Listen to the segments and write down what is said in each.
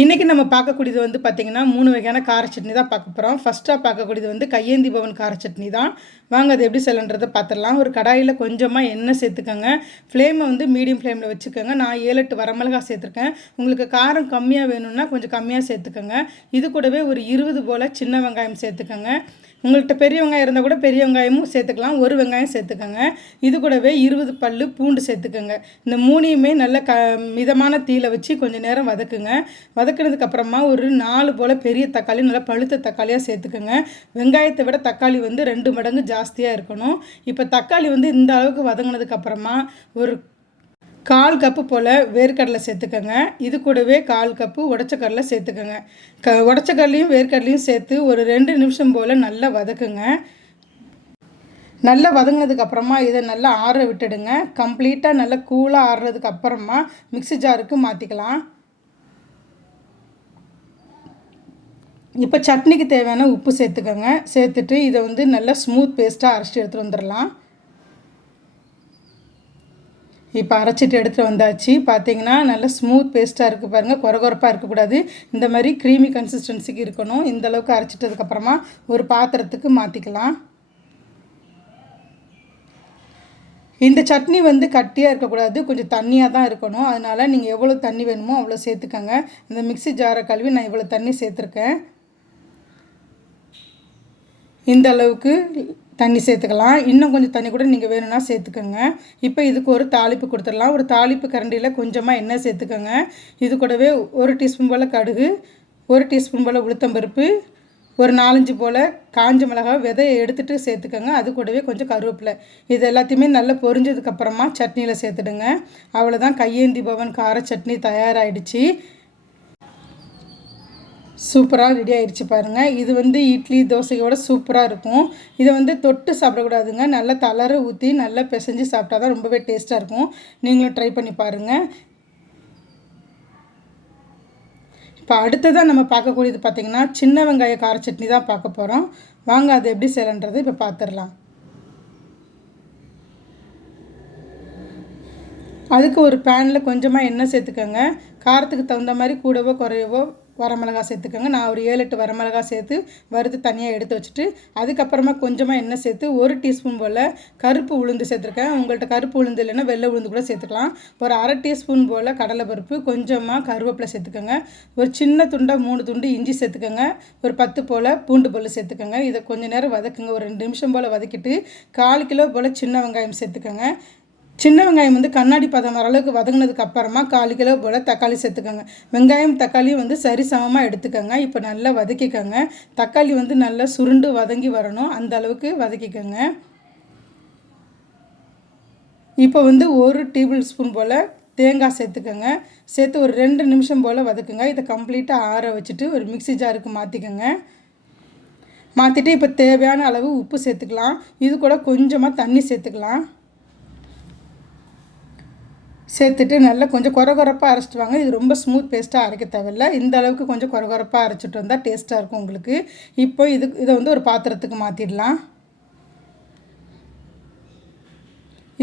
இன்றைக்கி நம்ம பார்க்கக்கூடியது வந்து பார்த்திங்கன்னா 3 வகையான கார சட்னி தான் பார்க்க போகிறோம். ஃபஸ்ட்டாக பார்க்கக்கூடியது வந்து கையேந்தி பவன் கார சட்னி தான். வாங்க அது எப்படி செய்யலான்றதை பார்த்துடலாம். ஒரு கடாயில் கொஞ்சமாக எண்ணெய் சேர்த்துக்கோங்க. ஃப்ளேமை வந்து மீடியம் ஃப்ளேமில் வச்சுக்கோங்க. நான் 7-8 வரமிளகா சேர்த்துருக்கேன். உங்களுக்கு காரம் கம்மியாக வேணும்னா கொஞ்சம் கம்மியாக சேர்த்துக்கோங்க. இது கூடவே ஒரு 20 போல் சின்ன வெங்காயம் சேர்த்துக்கோங்க. உங்கள்கிட்ட பெரிய வெங்காயம் இருந்தால் கூட பெரிய வெங்காயமும் சேர்த்துக்கலாம். ஒரு வெங்காயம் சேர்த்துக்கோங்க. இது கூடவே 20 பல் பூண்டு சேர்த்துக்கோங்க. இந்த மூணையுமே நல்ல மிதமான தீயில வச்சு கொஞ்சம் நேரம் வதக்குங்க. வதக்கினதுக்கப்புறமா ஒரு 4 போல் பெரிய தக்காளி நல்லா பழுத்த தக்காளியாக சேர்த்துக்கோங்க. வெங்காயத்தை விட தக்காளி வந்து 2 மடங்கு ஜாஸ்தியாக இருக்கணும். இப்போ தக்காளி வந்து இந்த அளவுக்கு வதங்கினதுக்கப்புறமா ஒரு 1/4 கப்பு போல் வேர்க்கடலை சேர்த்துக்கோங்க. இது கூடவே 1/4 கப்பு உடச்ச கடலை சேர்த்துக்கோங்க. உடச்ச கடலையும் வேர்க்கடலையும் சேர்த்து ஒரு 2 நிமிஷம் போல் நல்லா வதக்குங்க. நல்லா வதங்கினதுக்கப்புறமா இதை நல்லா ஆற விட்டுடுங்க. கம்ப்ளீட்டாக நல்லா கூலாக ஆறுறதுக்கு அப்புறமா மிக்ஸி ஜாருக்கு மாற்றிக்கலாம். இப்போ சட்னிக்கு தேவையான உப்பு சேர்த்துக்கோங்க. சேர்த்துட்டு இதை வந்து நல்லா ஸ்மூத் பேஸ்ட்டாக அரைச்சிட்டு எடுத்துகிட்டு வந்துடலாம். இப்போ அரைச்சிட்டு எடுத்துகிட்டு வந்தாச்சு. பார்த்தீங்கன்னா நல்லா ஸ்மூத் பேஸ்ட்டாக இருக்குது பாருங்கள். கொரகொரப்பாக இருக்கக்கூடாது. இந்த மாதிரி க்ரீமி கன்சிஸ்டன்சிக்கு இருக்கணும். இந்தளவுக்கு அரைச்சிட்டதுக்கப்புறமா ஒரு பாத்திரத்துக்கு மாற்றிக்கலாம். இந்த சட்னி வந்து கட்டியாக இருக்கக்கூடாது, கொஞ்சம் தண்ணியாக தான் இருக்கணும். அதனால் நீங்கள் எவ்வளோ தண்ணி வேணுமோ அவ்வளோ சேர்த்துக்கோங்க. இந்த மிக்ஸி ஜாரை கழுவி நான் இவ்வளோ தண்ணி சேர்த்துருக்கேன். இந்த அளவுக்கு தண்ணி சேர்த்துக்கலாம். இன்னும் கொஞ்சம் தண்ணி கூட நீங்கள் வேணும்னா சேர்த்துக்கோங்க. இப்போ இதுக்கு ஒரு தாளிப்பு கொடுத்துடலாம். ஒரு தாளிப்பு கரண்டியில் கொஞ்சமாக எண்ணெய் சேர்த்துக்கோங்க. இது கூடவே 1 டீஸ்பூன் போல் கடுகு, 1 டீஸ்பூன் போல் உளுத்தம்பருப்பு, ஒரு 4-5 போல் காஞ்ச மிளகாய் விதையை எடுத்துகிட்டு சேர்த்துக்கோங்க. அது கூடவே கொஞ்சம் கருவேப்பிலை. இது எல்லாத்தையுமே நல்லா பொரிஞ்சதுக்கப்புறமா சட்னியில் சேர்த்துடுங்க. அவ்வளோதான், கையேந்தி பவன் கார சட்னி தயாராகிடுச்சு. சூப்பராக ரெடி ஆகிடுச்சு பாருங்கள். இது வந்து இட்லி தோசையோட சூப்பராக இருக்கும். இதை வந்து தொட்டு சாப்பிடக்கூடாதுங்க. நல்லா தளர ஊற்றி நல்லா பிசைஞ்சு சாப்பிட்டா தான் ரொம்பவே டேஸ்ட்டாக இருக்கும். நீங்களும் ட்ரை பண்ணி பாருங்கள். இப்போ அடுத்ததாக நம்ம பார்க்கக்கூடியது பார்த்திங்கன்னா சின்ன வெங்காய கார சட்னி தான் பார்க்க போகிறோம். வாங்க அது எப்படி செய்யலான்றது இப்போ பார்த்துடலாம். அதுக்கு ஒரு பேனில் கொஞ்சமாக எண்ணெய் சேர்த்துக்கோங்க. காரத்துக்கு தகுந்த மாதிரி கூடவோ குறையவோ வரமிளகா சேர்த்துக்கோங்க. நான் ஒரு 7-8 வரமிளகா சேர்த்து வறுத்து தனியாக எடுத்து வச்சுட்டு அதுக்கப்புறமா கொஞ்சமாக எண்ணெய் சேர்த்து 1 டீஸ்பூன் போல் கருப்பு உளுந்து சேர்த்துருக்கேன். உங்கள்கிட்ட கருப்பு உளுந்து இல்லைன்னா வெள்ளை உளுந்து கூட சேர்த்துக்கலாம். ஒரு 1/2 டீஸ்பூன் போல் கடலைப்பருப்பு, கொஞ்சமாக கருவேப்பிலை சேர்த்துக்கோங்க. ஒரு சின்ன துண்டாக 3 துண்டு இஞ்சி சேர்த்துக்கோங்க. ஒரு 10 போல் பூண்டு பல் சேர்த்துக்கோங்க. இதை கொஞ்சம் நேரம் வதக்குங்க. ஒரு 2 நிமிஷம் போல் வதக்கிட்டு 1/4 கிலோ போல் சின்ன வெங்காயம் சேர்த்துக்கோங்க. சின்ன வெங்காயம் வந்து கண்ணாடி பதம் வர அளவுக்கு வதங்கினதுக்கு அப்புறமா 1/4 கிலோ போல் தக்காளி சேர்த்துக்கோங்க. வெங்காயம் தக்காளியும் வந்து சரிசமமாக எடுத்துக்கோங்க. இப்போ நல்லா வதக்கிக்கோங்க. தக்காளி வந்து நல்லா சுருண்டு வதங்கி வரணும், அந்த அளவுக்கு வதக்கிக்கோங்க. இப்போ வந்து 1 டேபிள் ஸ்பூன் போல் தேங்காய் சேர்த்துக்கோங்க. சேர்த்து ஒரு 2 நிமிஷம் போல் வதக்குங்க. இதை கம்ப்ளீட்டாக ஆற வச்சுட்டு ஒரு மிக்ஸி ஜாருக்கு மாற்றிக்கோங்க. மாற்றிட்டு இப்போ தேவையான அளவு உப்பு சேர்த்துக்கலாம். இது கூட கொஞ்சமாக தண்ணி சேர்த்துக்கலாம். சேர்த்துட்டு நல்லா கொஞ்சம் கொரகொரப்பாக அரைச்சிட்டு வாங்க. இது ரொம்ப ஸ்மூத் பேஸ்ட்டாக அரைக்க தேவையில்லை. இந்த அளவுக்கு கொஞ்சம் கொரகொரப்பாக அரைச்சிட்டு வந்தால் டேஸ்ட்டாக இருக்கும் உங்களுக்கு. இப்போ இதை வந்து ஒரு பாத்திரத்துக்கு மாற்றிடலாம்.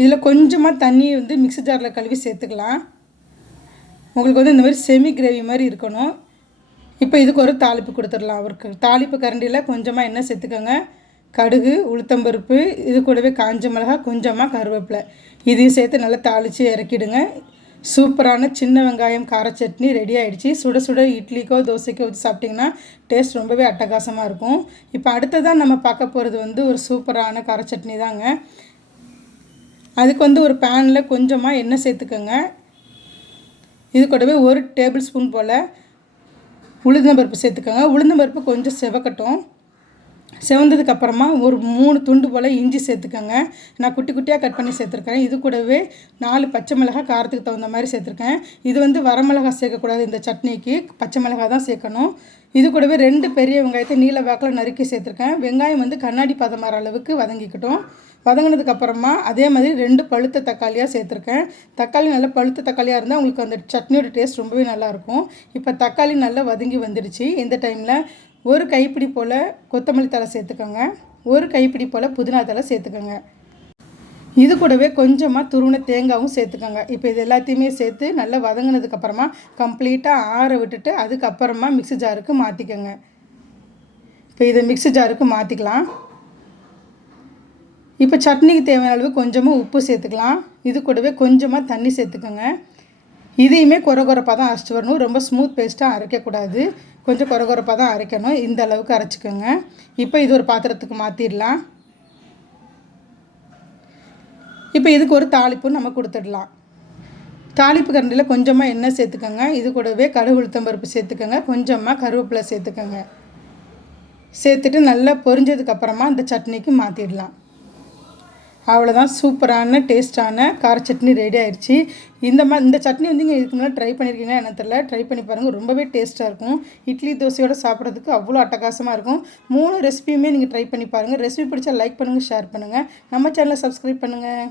இதில் கொஞ்சமாக தண்ணி வந்து மிக்ஸி ஜாரில் கழுவி சேர்த்துக்கலாம். உங்களுக்கு வந்து இந்த மாதிரி செமி கிரேவி மாதிரி இருக்கணும். இப்போ இதுக்கு ஒரு தாளிப்பு கொடுத்துடலாம். ஒரு தாளிப்பு கரண்டியில் கொஞ்சமாக எண்ணெய் சேர்த்துக்கோங்க. கடுகு, உளுத்தம்பருப்பு, இது கூடவே காஞ்ச மிளகாய், கொஞ்சமாக கருவேப்பிலை, இதையும் சேர்த்து நல்லா தாளித்து இறக்கிடுங்க. சூப்பரான சின்ன வெங்காயம் கார சட்னி ரெடி ஆகிடுச்சு. சுட சுட இட்லிக்கோ தோசைக்கோ வச்சு சாப்பிட்டிங்கன்னா டேஸ்ட் ரொம்பவே அட்டகாசமாக இருக்கும். இப்போ அடுத்ததான் நம்ம பார்க்க போகிறது வந்து ஒரு சூப்பரான கார சட்னி தாங்க. அதுக்கு வந்து ஒரு பேனில் கொஞ்சமாக எண்ணெய் சேர்த்துக்கோங்க. இது கூடவே 1 டேபிள் ஸ்பூன் போல் உளுந்தம்பருப்பு சேர்த்துக்கோங்க. உளுந்தம்பருப்பு கொஞ்சம் செவக்கட்டும். செவந்ததுக்கப்புறமா ஒரு 3 துண்டு போல் இஞ்சி சேர்த்துக்கோங்க. நான் குட்டி குட்டியாக கட் பண்ணி சேர்த்துருக்கேன். இது கூடவே 4 பச்சை மிளகாய் காரத்துக்கு தகுந்த மாதிரி சேர்த்துருக்கேன். இது வந்து வரமிளகாய் சேர்க்கக்கூடாது, இந்த சட்னிக்கு பச்சை மிளகாய் தான் சேர்க்கணும். இது கூடவே 2 பெரிய வெங்காயத்தை நீல வாக்கில் நறுக்கி சேர்த்துருக்கேன். வெங்காயம் வந்து கண்ணாடி பதம் வர அளவுக்கு வதங்கிக்கட்டும். வதங்கினதுக்கப்புறமா அதே மாதிரி 2 பழுத்த தக்காளியாக சேர்த்துருக்கேன். தக்காளி நல்லா பழுத்த தக்காளியாக இருந்தால் உங்களுக்கு அந்த சட்னியோட டேஸ்ட் ரொம்பவே நல்லாயிருக்கும். இப்போ தக்காளி நல்லா வதங்கி வந்துடுச்சு. இந்த டைமில் ஒரு கைப்பிடி போல் கொத்தமல்லி தழை சேர்த்துக்கோங்க. ஒரு கைப்பிடி போல் புதினா தழை சேர்த்துக்கோங்க. இது கூடவே கொஞ்சமாக துருவின தேங்காயும் சேர்த்துக்கோங்க. இப்போ இது எல்லாத்தையுமே சேர்த்து நல்லா வதங்கினதுக்கப்புறமா கம்ப்ளீட்டாக ஆற விட்டுட்டு அதுக்கப்புறமா மிக்ஸி ஜாருக்கு மாற்றிக்கோங்க. இப்போ இதை மிக்ஸி ஜாருக்கு மாற்றிக்கலாம். இப்போ சட்னிக்கு தேவையான அளவு கொஞ்சமாக உப்பு சேர்த்துக்கலாம். இது கூடவே கொஞ்சமாக தண்ணி சேர்த்துக்கோங்க. இதையுமே கொரகொரப்பாக தான் அரைச்சிட்டு வரணும். ரொம்ப ஸ்மூத் பேஸ்ட்டாக அரைக்கக்கூடாது. கொஞ்சம் கொரகொரப்பாக தான் அரைக்கணும். இந்த அளவுக்கு அரைச்சிக்கோங்க. இப்போ இது ஒரு பாத்திரத்துக்கு மாற்றிடலாம். இப்போ இதுக்கு ஒரு தாளிப்பு நம்ம கொடுத்துடலாம். தாளிப்பு கரண்டியில் கொஞ்சமாக எண்ணெய் சேர்த்துக்கோங்க. இது கூடவே கடுகு உளுத்தம் பருப்பு சேர்த்துக்கோங்க. கொஞ்சமாக கருவேப்பிலை சேர்த்துக்கோங்க. சேர்த்துட்டு நல்லா பொரிஞ்சதுக்கப்புறமா இந்த சட்னிக்கு மாற்றிடலாம். அவ்வளோதான், சூப்பரான டேஸ்ட்டான கார சட்னி ரெடி ஆயிடுச்சு. இந்த சட்னி வந்து நீங்கள் இதுக்கு முன்னாடி ட்ரை பண்ணியிருக்கீங்களா என்ன தெரியல, ட்ரை பண்ணி பாருங்கள். ரொம்பவே டேஸ்ட்டாக இருக்கும். இட்லி தோசையோடு சாப்பிட்றதுக்கு அவ்வளோ அட்டகாசமாக இருக்கும். 3 ரெசிபியுமே நீங்கள் ட்ரை பண்ணி பாருங்கள். ரெசிபி பிடிச்சா லைக் பண்ணுங்கள், ஷேர் பண்ணுங்கள். நம்ம சேனலை சப்ஸ்கிரைப் பண்ணுங்கள்.